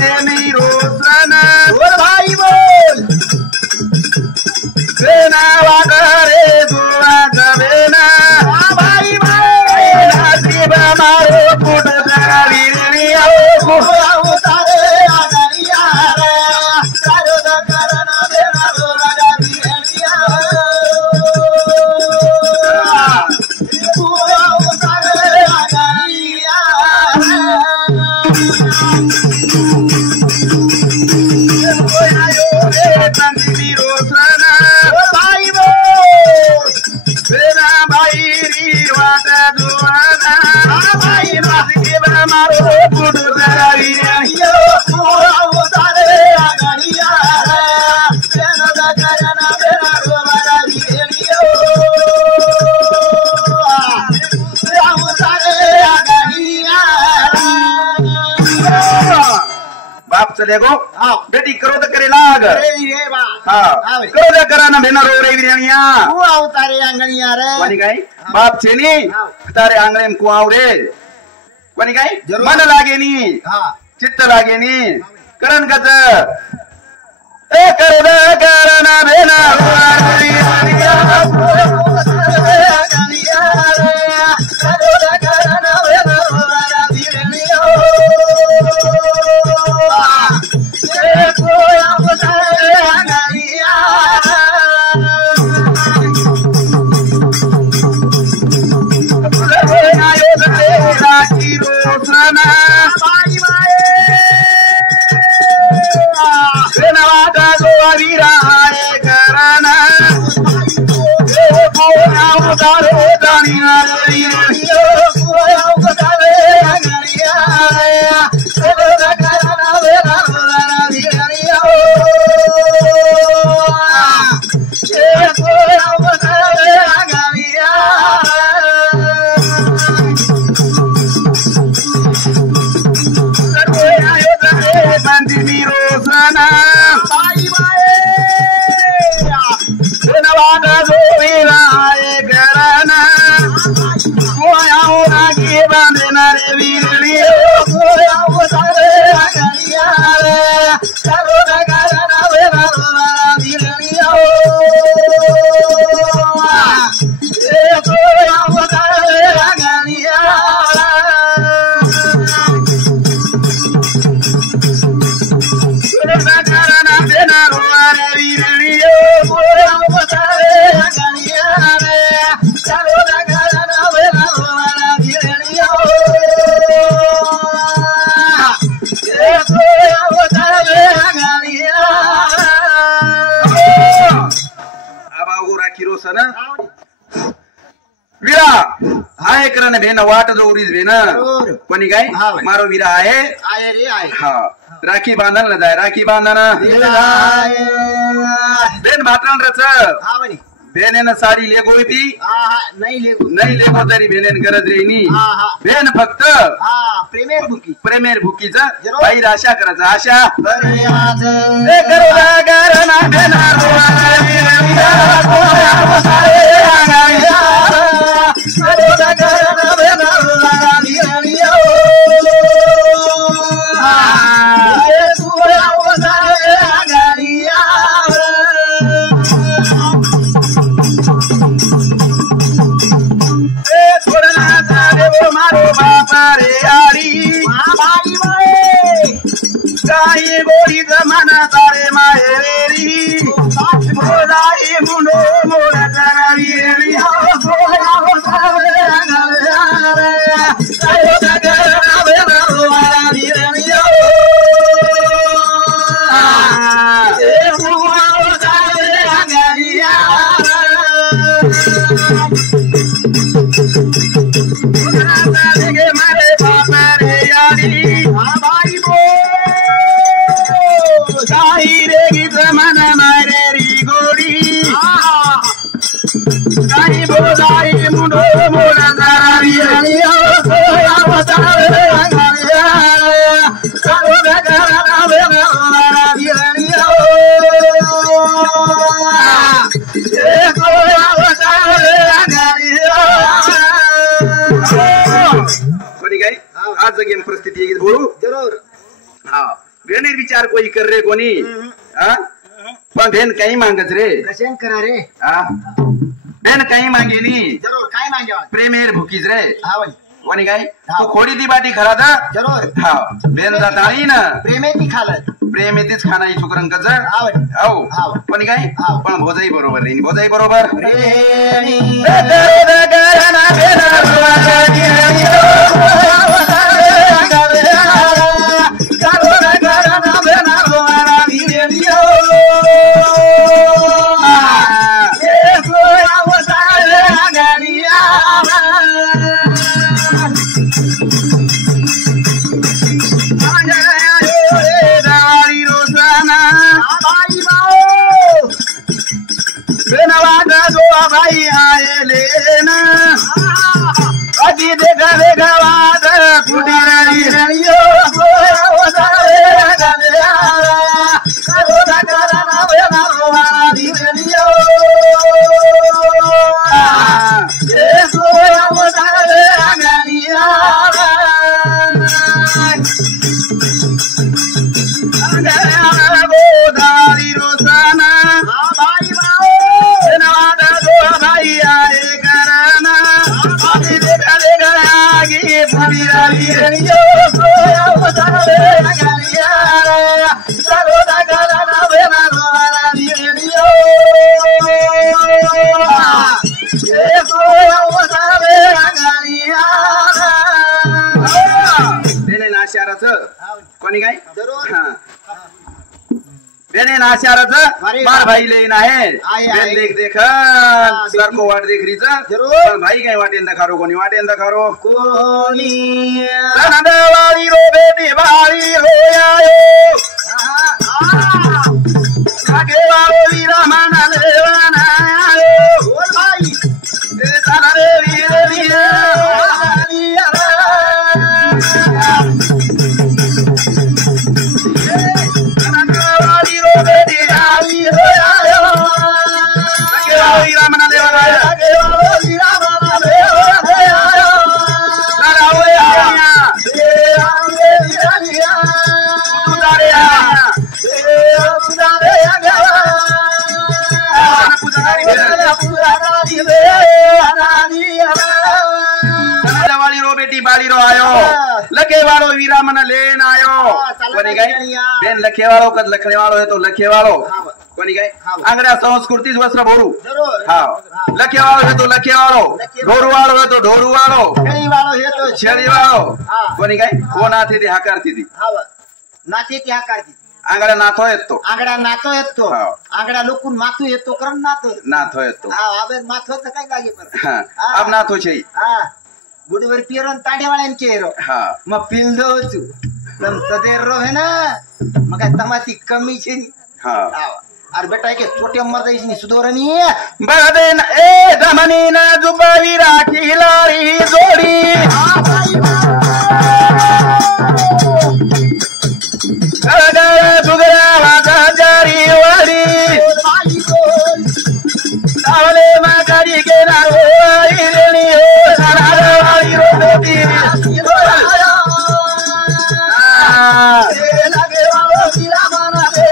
दे मेरो सन बोल भाई बोल बेना वागरे दुआ जबेना भाई भाई नासीब मारो फुट जगावी रेणिया उतारे आगनिया रे करो द करना बेना रोला दिया उतारे आगनिया भाई बोल बेना भाई री वाट दुआना भाई नासीब मारो फुट जगावी रेणिया उतारे आगनिया रे करो द करना बेना रोला दिया उतारे आगनिया बाप चले गो हाँ बेटी करो तो करे लाग ये बात हाँ करो तो करा ना बेना रो रे विरनिया तू उतारे आंगनिया रे कोणी काय बाप छे नी हाँ तारे आंगणे में कुआव रे कोणी काय जरूर. मन लागे नी हाँ चित्त लागे नी करण गत ए करो तो करा ना बेना रो रे विरनिया आंगनिया रे करो द करना बेना रोला दिया ये कोया उतारे आंगनिया आयो रे राखी रोसना भाई भाई बेना वाट दुआ वीरा आए कराना कोया उतारे दानी ना रे कोया उतारे आंगनिया रे करो द करना बेना रोला दिया ये कोया उतारे आंगनिया आयो रे बंदी रोसना भाई भाई बेना वाट दुआ आए कराना कोया उरागी बांधना रे वीरिया कोया उतारे आंगनिया रे करो द करना बेना रोला दिया ये कोया उतारे आंगनिया करना बेना रो रे वीरिया कोया उतारे आंगनिया रे करो द करना बेना रोला दिया ये कोया उतारे आंगनिया अब आओ राखी रोसन वीरा आहे करन भेन वाट जो उरीज भेन जरूर. कोणी काय हा भाई. मारो वीरा आहे आए रे आए हा राखी बांधन ला जाय राखी बांधन बेन भाटण रच हाँ बनी बेनेन साडी ले गोयती हाँ नहीं ले नाही लेगो तरी बेनेन गरज रेनी हाँ हाँ बेन फक्त हाँ प्रेमेर बुकी प्रेमेर भुकीच जरूर. बाहेर आशा करायचं आशा बरे आज ए करू करना बेना रोवा कोया उतारे आंगनिया करो द करना बेना रोला दिया ये कोया उतारे आंगनिया ए छोड़ना सारे वो मारो बापा रे आरी हाँ भाई भाई गाई गोरी जमाना तारे माहेरेरी मोलाई मुंडो मोरा करावी रे कोया उतारे आंगनिया रे करो द करना बेना रोला दिया ये कोया उतारे आंगनिया मारे बापा रे यारी हाँ भाई बोल गाई रे जमाना माहेरेरी गोरी गाई बोलाई मुंडो मोरा करावी रे कोया उतारे आंगनिया रे करो द करना बेना रोला दिया ये कोया उतारे आंगनिया कोणी काय आज गेम परिस्थिती बोलू जरूर हा बेने विचार कोई कर रे कोणी हा पण बेन काही मागत रे कशेन करा रे हा बेन काही मागेनी जरूर काय मागेवा प्रेमेर भुकीच रे हा वनी कोणी काय तू खोडी दी बाटी खरा था जरूर हा बेन जाताळी ना प्रेमेती खालत प्रेम येतेच खाना ही शुक्रंकच आवड हो पण काय पण भोजाई बरोबर रे भोजाई बरोबर प्रेमी भाई आए लेना अजी देखा देखा बात कुटी रनियो कोणी काय बेने नाशारच मार भाई लेन आहे बेन देख देख सर को वाट देख रीच भाई काय वाटेन दखारो कोणी वाटेन दखारो कोणी सनदवारी रो बेटी बारी रोयायो आगे वालो वीरा माना लेवाना आयो बोल भाई ए तारा रे वीर वीर बाली रो आयो लखे वालो वीरा मन लेन आयो कोनी काय बेन लखे वालो कद लखने वालो है तो लखे वालो कोनी काय आंगड़ा संस्कृति वस्त्र भोरू हाँ लखे वालो है तो लखे वालो ढोरू वालो है तो ढोरू वालो छेड़ी वालो है तो छेड़ी वालो कोनी काय वो नाथी थी हाकार थी नाथी थी हाकार थी आंगड़ा नाथो येतो आंगड़ा नाथो येतो आंगड़ा लोकुन माथू येतो करन नाथो येतो हां अबे माथो त काय लागे पर हां अब नाथो छई हां गुडवर पिरण ताडेवाळ्यांचे हेरो हां मग पिलदो छु तम सदेर रो है ना मग तमाती कमी छे हां और बेटा के छोटे मर्द इसनी सुधोरनी बदेन ए दमनी ना जुबावी राखी लारी जोड़ी हां भाई अगर दुगरा वादा जारी वाली भाई बोल सावले मागारी के ना रोई रेणी हो सारा वाली रो बेटी ए लगे वालो वीरा माना दे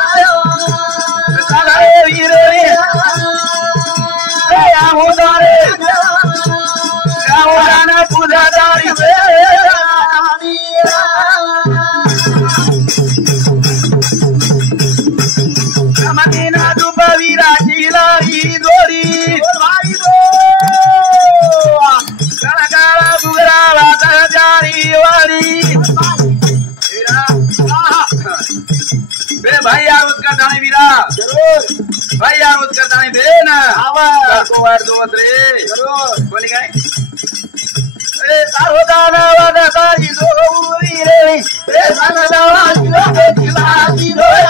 आयो सारा वीर रे ए आहो दारे आहो जाना पूजा दारी वे मदीना दुबवी राखी लारी दोरी भाई दो काला काला बुगरा वादा जारी वाली बे भाई यार उसका जाने वीरा जरूर भाई यार उसका जाने दे ना आवा को वार दो रे जरूर बोली काय ए सावधान वादा तारी दोरी रे ए सावधान वादा तारी दोरी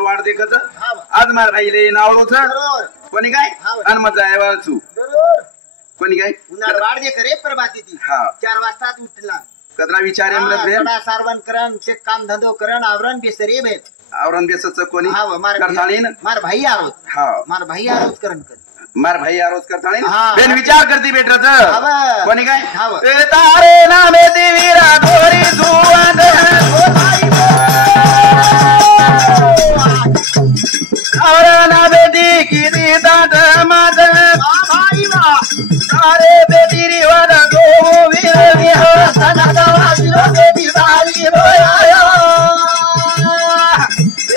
वाट देखत आज मार भाई ले नावळोच कोणी काय आणि मजा आहे वाचू कोणी काय उन्हाळ वाढ दे करे प्रभाती ती हा 4 वाजता उठला कदरा विचार अमृत बेन सारवण करण ते काम धंदो करण आवरण बेसरे बेन आवरण बेसच कोणी हा करताळीन मार भाई आरोत हा मार भाई आरोत करण कर मार भाई आरोज करताळीन हा. बेन विचार करती बेटरच हा. कोणी काय हा. ए तारे नामे दिवीरा गोरी धुवंद औरना बेटी किती दाट माद भाई वा तारे बेटी रिवाद गो वीर हो सनदवा विरो बेटी बाली रोया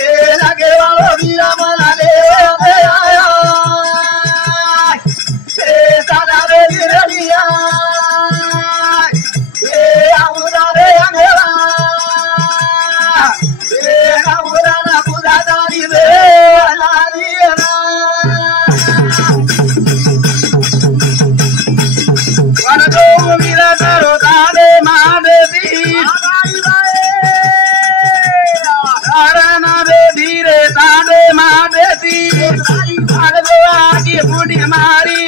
ए लगे वालो वीरा मना दे आया ए सदा बेटी रलिया ए आउरा रे अंगेला ए आउरा ना बुदा दारी रे नारिया वरदो वीर करो दादे मादेवी तारना बेटी रे दादे मादेवी वरदो आगे बुढ़ी मारी